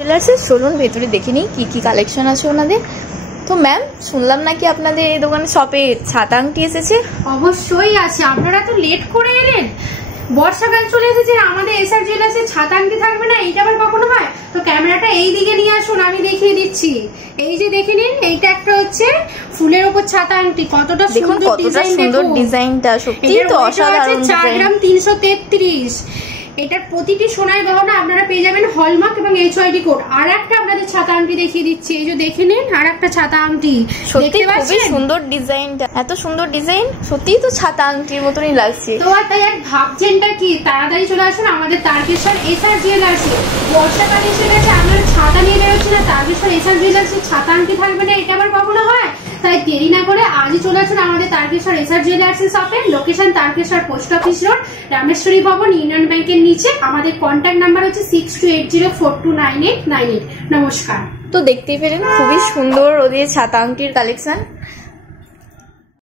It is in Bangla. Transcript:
জুয়েলার্সের চলুন ভেতরে দেখে নিই কি কি কালেকশন আছে ওনাদের। তো ম্যাম, শুনলাম নাকি আপনাদের এই দোকানে শপে ছাতা আংটি এসেছে? অবশ্যই আছে, আপনারা তো লেট করে এলেন, বর্ষাকাল চলে এসেছে, আমাদের এসআর জুয়েলার্সে ছাতা আংটি থাকবে না, এইটা আবার কখনো হয়? তো ক্যামেরাটা এই দিকে নিয়ে আসুন, আমি দেখিয়ে দিচ্ছি। এই যে দেখে নিন, এইটা একটা হচ্ছে ফুলের উপর ছাতা আংটি, কতটা সুন্দর ডিজাইন, সুন্দর ডিজাইনটা সত্যি তো অসাধারণ। 4 গ্রাম 333। এটার প্রতিটি সোনার গহনা আপনারা পেয়ে যাবেন হলমার্ক এবং HYD কোড। আর একটা আপনাদের ছাতা আংটি দেখিয়ে দিচ্ছি, এই যে দেখে নিন, আর একটা ছাতা আংটি, সত্যি খুবই সুন্দর ডিজাইনটা, এত সুন্দর ডিজাইন, সত্যি তো ছাতা আংটির মতনই লাগছে। তো আর তাই আর ভাবছেনটা কি, তাড়াতাড়ি চলে আসুন আমাদের তারকেশ্বর এসআর জুয়েলার্সে। বর্ষাকাল এসে গেছে, আপনারা ছাতা নিয়ে বেরোচ্ছেন না, তারকেশ্বর এসআর জুয়েলার্সে ছাতা আংটি থাকবে না, এটা আবার কখনো হয়? তাই দেরি না করে আজই চলে আসুন আমাদের তারকেশ্বর এসআর জুয়েলার্সের শপে। Location Tarakeswar post office road, Rameshwari Bhavan, Union ব্যাংকের নিচে। আমাদের কন্ট্যাক্ট নাম্বার হচ্ছে 6280429898। নমস্কার। তো দেখতেই পেলেন খুবই সুন্দর ওদের ছাতা আংটির কালেকশন।